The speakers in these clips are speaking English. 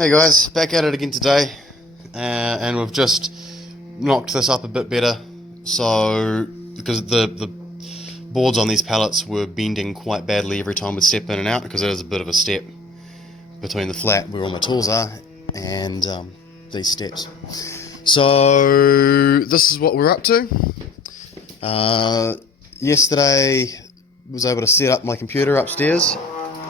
Hey guys, back at it again today, and we've just knocked this up a bit better. So, because the boards on these pallets were bending quite badly every time we'd step in and out, because it is a bit of a step between the flat where all my tools are and these steps. So this is what we're up to. Yesterday was able to set up my computer upstairs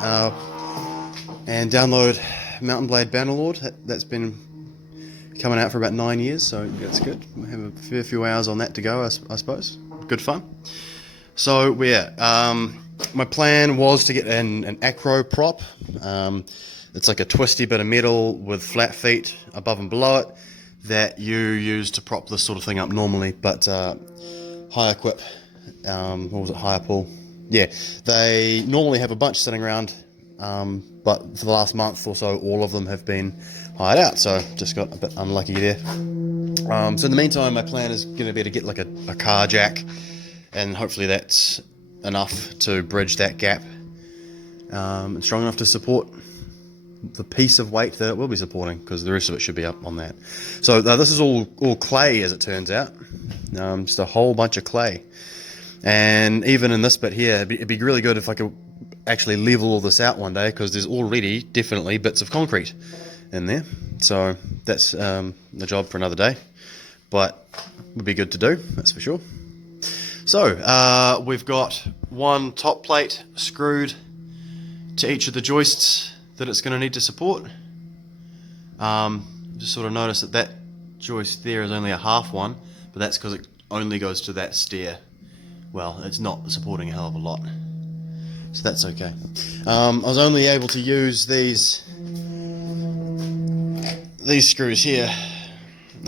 and download Mountain Blade Bannerlord. That's been coming out for about 9 years, so that's good. We have a fair few hours on that to go, I suppose. Good fun. So my plan was to get an acro prop. It's like a twisty bit of metal with flat feet above and below it that you use to prop this sort of thing up normally, but Hire Equip, what was it, Hire Pool? Yeah, they normally have a bunch sitting around, but for the last month or so, all of them have been hired out, so just got a bit unlucky there. So in the meantime, my plan is going to be to get like a car jack, and hopefully that's enough to bridge that gap, and strong enough to support the piece of weight that it will be supporting, because the rest of it should be up on that. So this is all clay, as it turns out, just a whole bunch of clay. And even in this bit here, it'd be really good if I could actually level all this out one day, because there's already definitely bits of concrete in there. So that's the job for another day, but would be good to do, that's for sure. So we've got one top plate screwed to each of the joists that it's going to need to support. Just sort of notice that joist there is only a half one, but that's because it only goes to that stair. Well, it's not supporting a hell of a lot, so that's okay. I was only able to use these screws here.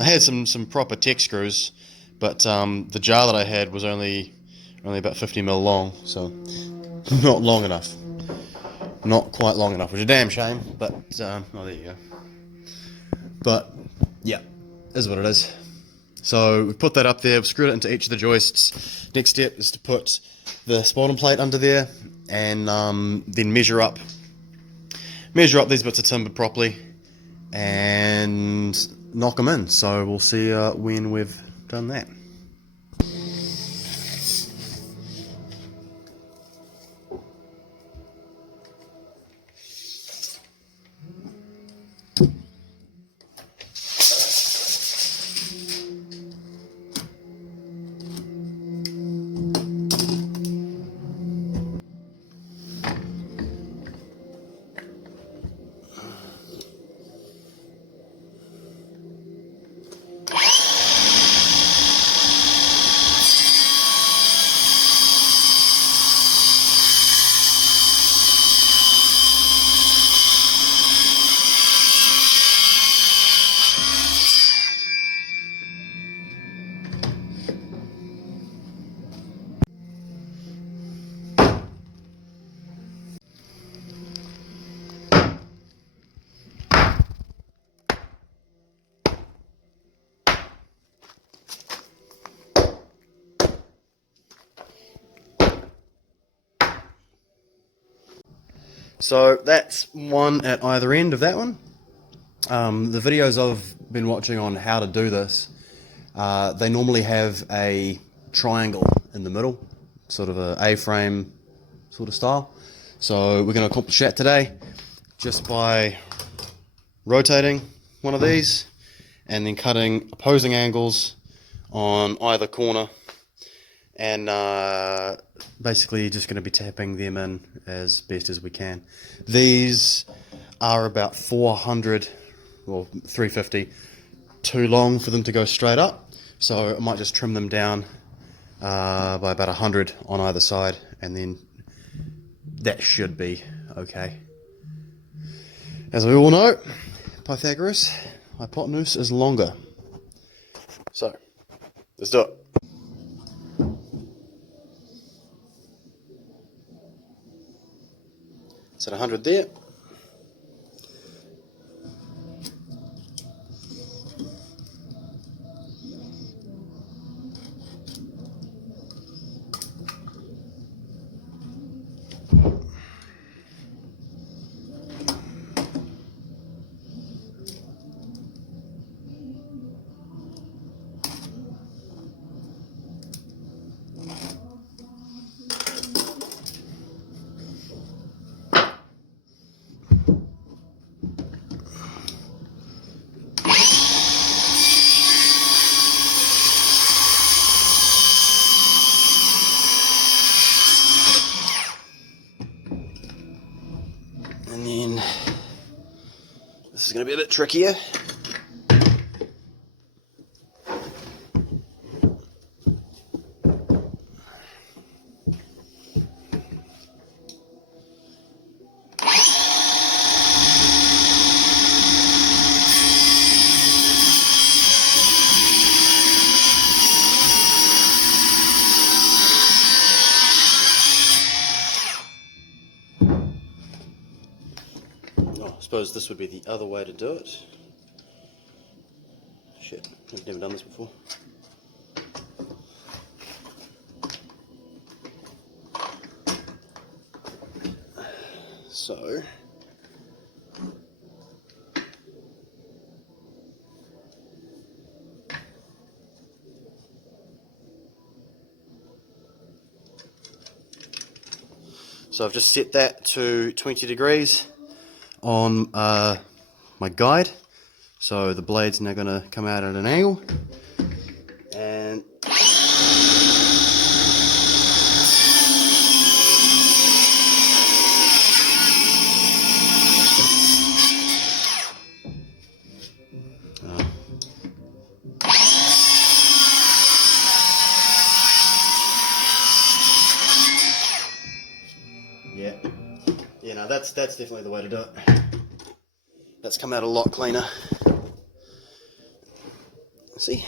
I had some proper tech screws, but the jar that I had was only about 50mm long, so not long enough. Not quite long enough, which is a damn shame, but oh, there you go. But yeah, is what it is. So we put that up there, we've screwed it into each of the joists. Next step is to put the bottom plate under there, and then measure up these bits of timber properly and knock them in. So we'll see when we've done that. So that's one at either end of that one. The videos I've been watching on how to do this, they normally have a triangle in the middle, sort of a A-frame sort of style. So we're going to accomplish that today just by rotating one of these and then cutting opposing angles on either corner, and basically just going to be tapping them in as best as we can. These are about 400 or 350 too long for them to go straight up, so I might just trim them down by about 100 on either side, and then that should be okay. As we all know, Pythagoras, hypotenuse is longer. So let's do it. It's at 100 there. This is going to be a bit trickier. I suppose this would be the other way to do it. Shit, I've never done this before. So I've just set that to 20 degrees on my guide. So the blade's now going to come out at an angle. And yeah, no, that's definitely the way to do it. That's come out a lot cleaner. See?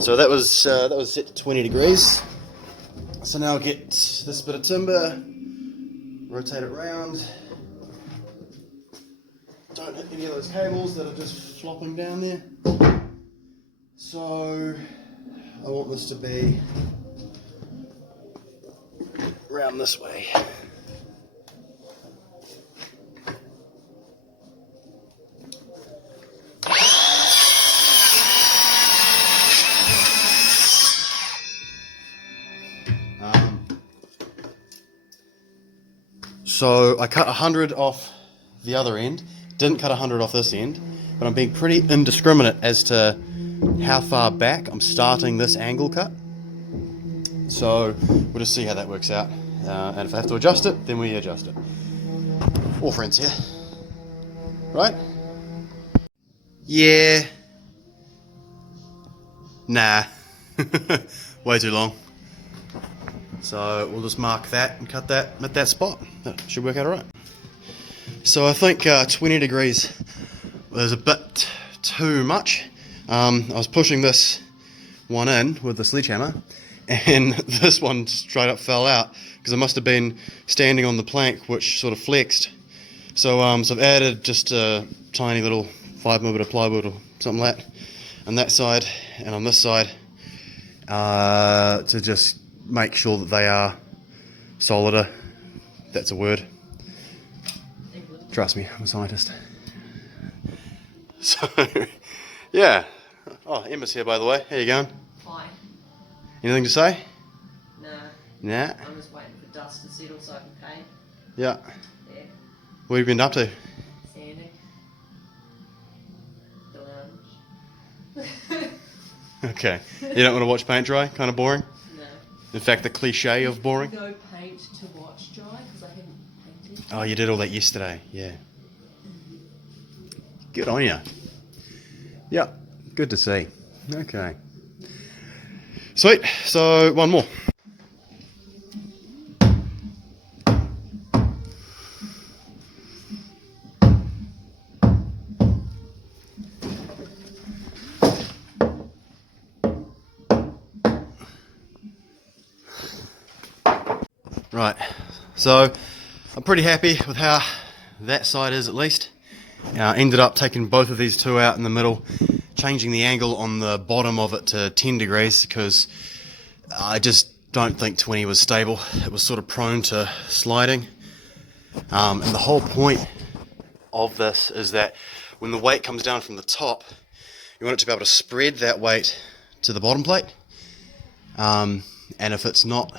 So that was set to 20 degrees. So now I'll get this bit of timber, rotate it around. Don't hit any of those cables that are just flopping down there. So I want this to be around this way. So I cut 100 off the other end, didn't cut 100 off this end, but I'm being pretty indiscriminate as to how far back I'm starting this angle cut. So we'll just see how that works out, and if I have to adjust it, then we adjust it. All friends here, right? Yeah. Nah. Way too long. So we'll just mark that and cut that at that spot. That should work out alright. So I think 20 degrees was a bit too much. I was pushing this one in with the sledgehammer, and this one straight up fell out because I must have been standing on the plank, which sort of flexed. So, so I've added just a tiny little 5mm bit of plywood or something like that on that side and on this side to just make sure that they are solider. That's a word. Trust me, I'm a scientist. So, yeah. Oh, Emma's here, by the way. How you going? Fine. Anything to say? Nah. Nah. I'm just waiting for dust to settle so I can paint. Yeah. Yeah. What have you been up to? Sanding. The lounge. Okay. You don't want to watch paint dry? Kind of boring? No. In fact, the cliche of boring? No paint to watch dry because I haven't painted. Oh, you did all that yesterday. Yeah. Good on you. Yeah. Good to see. Okay. Sweet. So, one more. Right, so I'm pretty happy with how that side is, at least. Ended up taking both of these two out in the middle, changing the angle on the bottom of it to 10 degrees because I just don't think 20 was stable. It was sort of prone to sliding. And the whole point of this is that when the weight comes down from the top, you want it to be able to spread that weight to the bottom plate. And if it's not,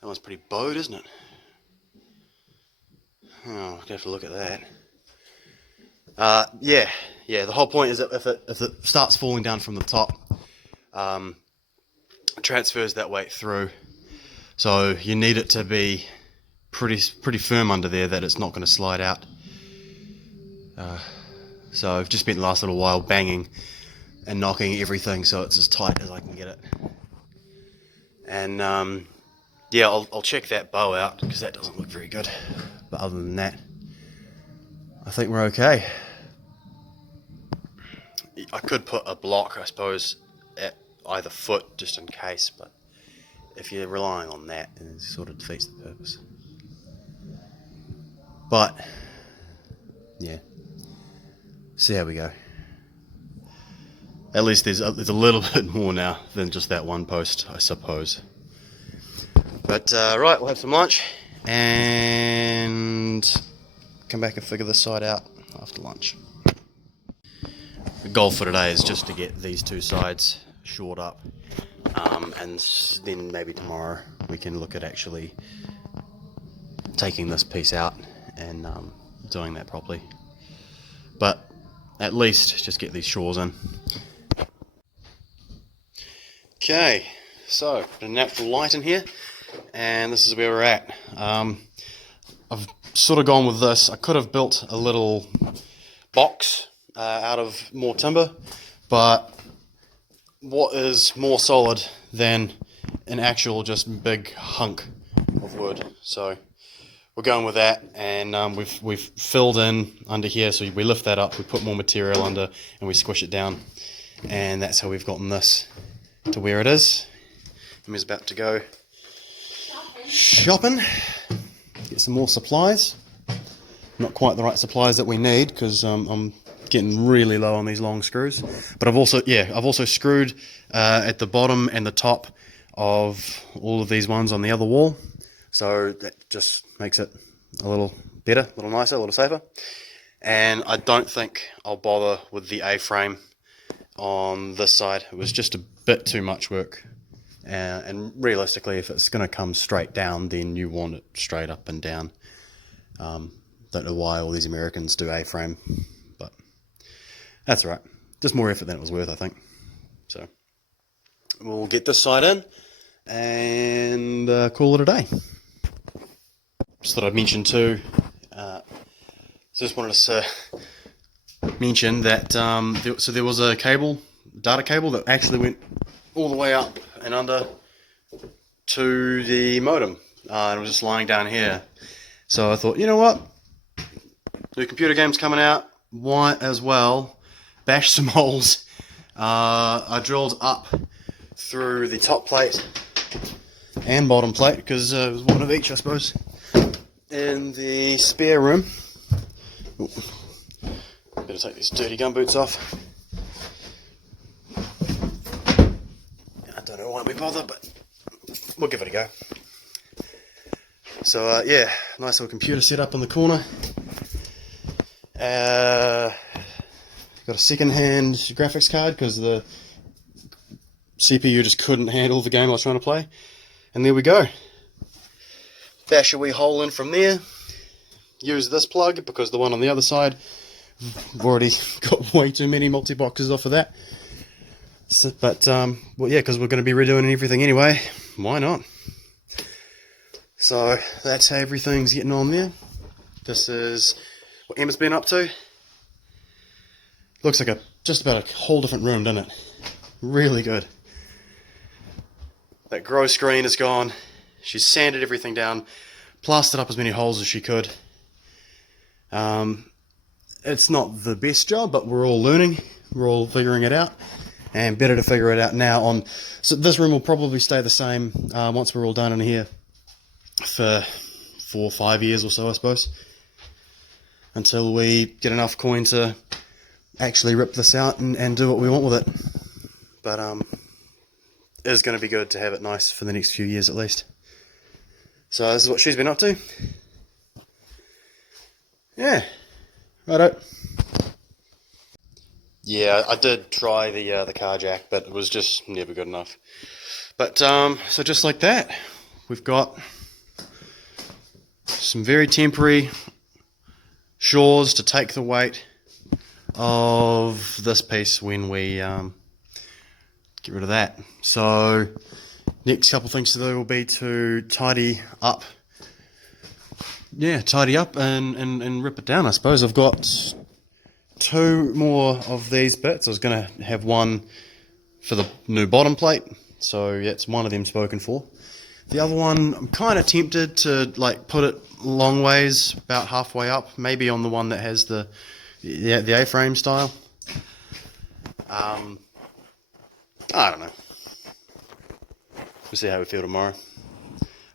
that one's pretty bowed, isn't it? Oh, I'll have to look at that. Yeah, the whole point is that if it starts falling down from the top, it transfers that weight through. So you need it to be pretty firm under there that it's not going to slide out. So I've just spent the last little while banging and knocking everything so it's as tight as I can get it. And yeah, I'll check that bow out because that doesn't look very good. But other than that, I think we're okay. I could put a block, I suppose, at either foot just in case, but if you're relying on that, then it sort of defeats the purpose. But yeah, see how we go. At least there's a little bit more now than just that one post, I suppose. But right, we'll have some lunch and come back and figure this side out after lunch. The goal for today is just to get these two sides shored up, and then maybe tomorrow we can look at actually taking this piece out and doing that properly. But at least just get these shores in. Okay, so a natural light in here, and this is where we're at. I've sort of gone with this. I could have built a little box out of more timber, but what is more solid than an actual just big hunk of wood? So we're going with that, and we've filled in under here, so we lift that up, we put more material under, and we squish it down, and that's how we've gotten this to where it is. Emmy's about to go shopping, get some more supplies. Not quite the right supplies that we need because I'm getting really low on these long screws. But I've also screwed at the bottom and the top of all of these ones on the other wall, so that just makes it a little better, a little nicer, a little safer. And I don't think I'll bother with the A-frame on this side. It was just a bit too much work, and realistically, if it's going to come straight down, then you want it straight up and down. Don't know why all these Americans do A-frame, but that's all right. Just more effort than it was worth, I think. So we'll get this side in and call it a day. Just thought I'd mention too, just wanted to mention that there was a data cable that actually went all the way up and under to the modem, and it was just lying down here. So I thought, you know what, new computer game's coming out, why as well bash some holes. I drilled up through the top plate and bottom plate, because it was one of each, I suppose, in the spare room. Ooh. Better take these dirty gumboots off. I don't know why we bother, but we'll give it a go. So yeah, nice little computer set up in the corner. Got a second-hand graphics card because the CPU just couldn't handle the game I was trying to play. And there we go. Bash a wee hole in from there. Use this plug because the one on the other side, I've already got way too many multi-boxes off of that. So, but, well, yeah, because we're going to be redoing everything anyway, why not? So that's how everything's getting on there. This is what Emma's been up to. Looks like just about a whole different room, doesn't it? Really good. That grow screen is gone. She's sanded everything down, plastered up as many holes as she could. It's not the best job, but we're all learning. We're all figuring it out, and better to figure it out now. So this room will probably stay the same once we're all done in here for 4 or 5 years or so, I suppose, until we get enough coin to actually rip this out and do what we want with it. But it is going to be good to have it nice for the next few years at least. So this is what she's been up to. Yeah, righto. Yeah, I did try the car jack, but it was just never good enough. But so just like that, we've got some very temporary shores to take the weight of this piece when we get rid of that. So next couple things to do will be to tidy up yeah, tidy up and rip it down, I suppose. I've got 2 more of these bits. I was going to have one for the new bottom plate, so yeah, it's one of them spoken for. The other one, I'm kind of tempted to like put it long ways, about halfway up, maybe on the one that has the A-frame style. I don't know. We'll see how we feel tomorrow.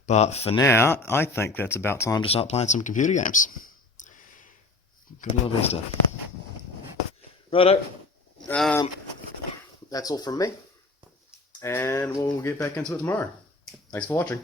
But for now, I think that's about time to start playing some computer games. Got a little bit of stuff. Righto. That's all from me. And we'll get back into it tomorrow. Thanks for watching.